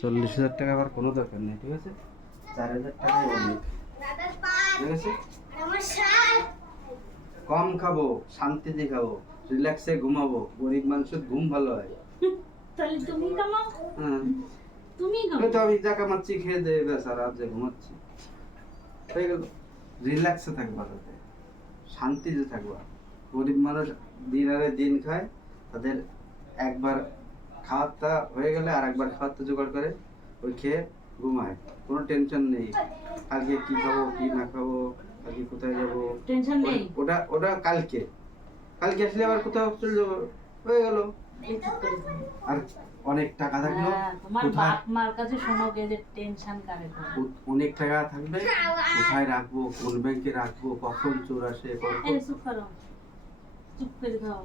40,000 টাকা আবার কোনো দরকার নেই, ঠিক আছে? 4,000 টাকাই অনেক, ঠিক আছে? কম খাবো, শান্তিতে খাবো, রিল্যাক্সে ঘুমাবো। গরিব মানুষের ঘুম ভালো হয়। তাহলে তুমি কামাও। হ্যাঁ, তুমি তো কামাও। আমি যা কামাচ্ছি খেয়ে দিয়ে ব্যাস আর রাত যে ঘুমাচ্ছি, হয়ে গেল। রিল্যাক্সে থাকবা, তাতে শান্তিতে থাকবা। গরিব মানুষ দিন আনে দিন খায়, তাদের একবার খাওয়ারটা হয়ে গেলে আর একবার খাওয়ারটা জোগাড় করে ওই খেয়ে ঘুমায়, কোনো টেনশন নেই কালকে কি খাবো কি না খাবো, কালকে কোথায় যাবো। টেনশন নেই। ওটা ওটা কালকে, কালকে আসলে আবার কোথাও চলে যাবো, হয়ে গেল। আর অনেক টাকা থাকলো, তোমার বাপ মার কাছে শোনো গে যে টেনশন কারে করে। অনেক টাকা থাকবে, কোথায় রাখবো, কোন ব্যাংকে রাখবো, কখন চোর আসে, এই চুপ করো, চুপ করে খাও।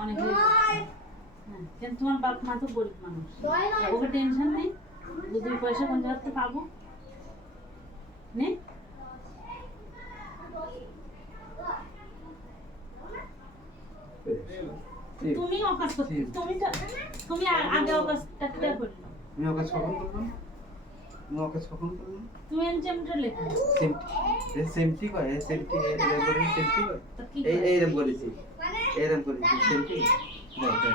অনেক কিন্তু তোমার বাপ মা তো গরিব মানুষ, ওকে টেনশন নেই। দুই পয়সা কোন জায়গা থেকে পাবো নেই। তুমি অকাজ করতে, তুমি আগে অকাজটা ক্লিয়ার করে নাও। তুমি ওকে কখন করলাম, তুমি ওকে কখন করলাম, তুমি এনজেমটা লেখো। সেমটি কয়, সেমটি এরকম করে সেমটি কয়, এইরকম করেছি, এরকম করেছি সেমটি। দাও দাও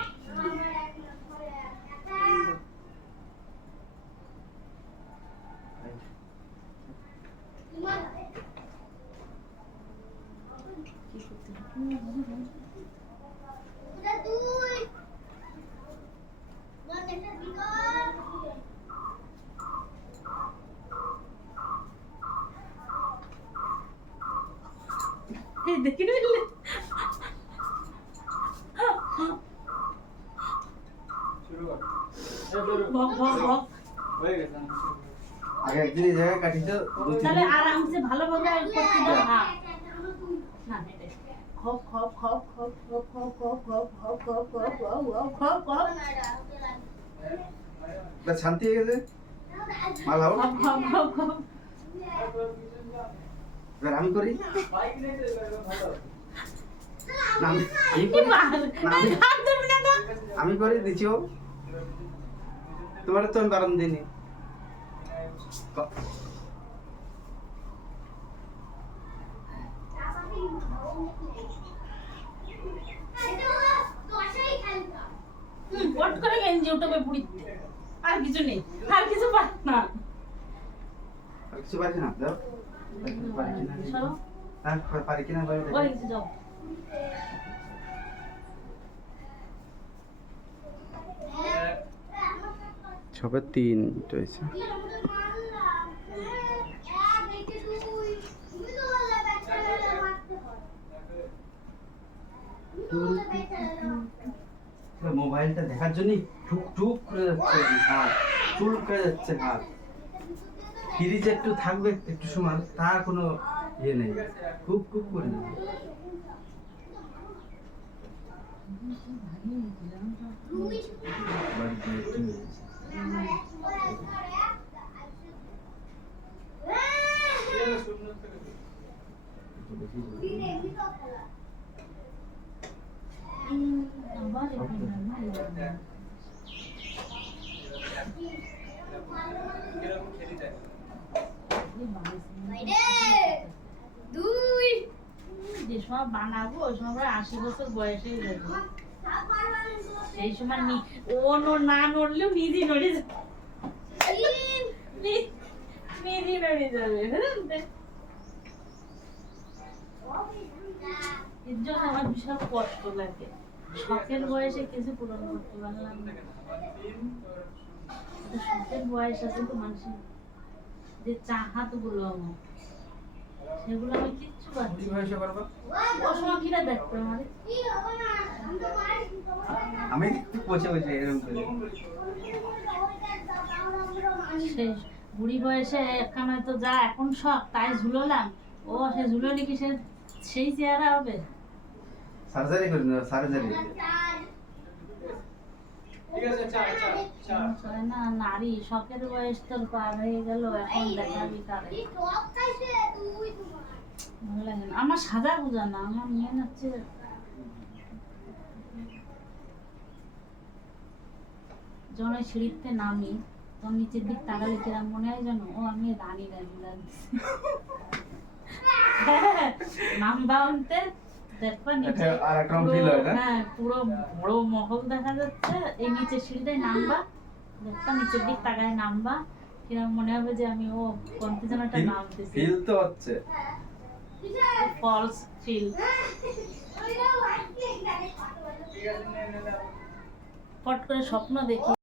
কি করতে হবে? এই দেখি নিলে ভক ভক ভক। আগে একদিন এই জায়গায় কাটি তো, তাহলে আরামসে ভালোভাবে করতে দাও। হ্যাঁ না এটা খপ খপ খপ খপ খপ খপ খপ খপ খপ খপ খপ খপ খপ খপ খপ শান্তি হয়ে গেছে, মাল হাও। খপ খপ খপ খপ। এবার আমি করি না, আমি করে দিছিও, তোমার তো আমি বারণ দিইনি। পট করে গেঞ্জি উঠবে পুরিতে, আর কিছু নেই, আর কিছু পার না। আর কিছু পারি না, দাও পারি কিনা, সরো হ্যাঁ পারি কিনা বলো। ওই কিছু যাও। সবে 3 মিনিট হয়েছে। মোবাইলটা দেখার জন্য টুক টুক করে যাচ্ছে হাত, চুল করে যাচ্ছে হাত। ফ্রিজে একটু থাকবে একটু সময়, তার কোনো ইয়ে নেই, খুব খুব করে যাবে। আবার এখানে যে সময় বানাবো ওই সময় 80 বছর বয়সে যাবে, সেই সময় ও না নড়লেও নিজে নড়ে যাবে, নিজে নড়ে যাবে। এর জন্য আমার বিশাল কষ্ট লাগে, শখের বয়সে কিছু পূরণ করতে পারলাম না। শখের বয়স আছে তো মানুষের, যে চাহাত গুলো আমার, সেগুলো আমি কিচ্ছু পাচ্ছি না। ও সময় কিরা দেখতো আমারে, আমি বসে বসে এরকম করি। সেই বুড়ি বয়সে একখানা তো যা এখন শখ তাই ঝুলোলাম, ও সে ঝুলোলে কি সেই চেহারা হবে? সার্জারি করি না, সার্জারি। না নারী শখের বয়স তোর পার হয়ে গেল, এখন দেখাবি কারে? ভালো লাগে না আমার সাজা গুজা, না আমার মেন হচ্ছে যখন সিঁড়িতে নামি তখন নিচের দিক তাকালে কিরম মনে হয় জানো, ও আমি রানী রানী লাগছে। নামবা উনতে দেখবা নিচে আর একটা ফিল হয় না? হ্যাঁ পুরো বড় মহল দেখা যাচ্ছে, এই নিচের সিঁড়িটাই নামবা, দেখবা নিচের দিক তাকায় নামবা, কিরম মনে হবে যে আমি ও কোনতে যেন একটা নামতেছি। ফিল তো হচ্ছে, ফলস ফিল। পট করে স্বপ্ন দেখি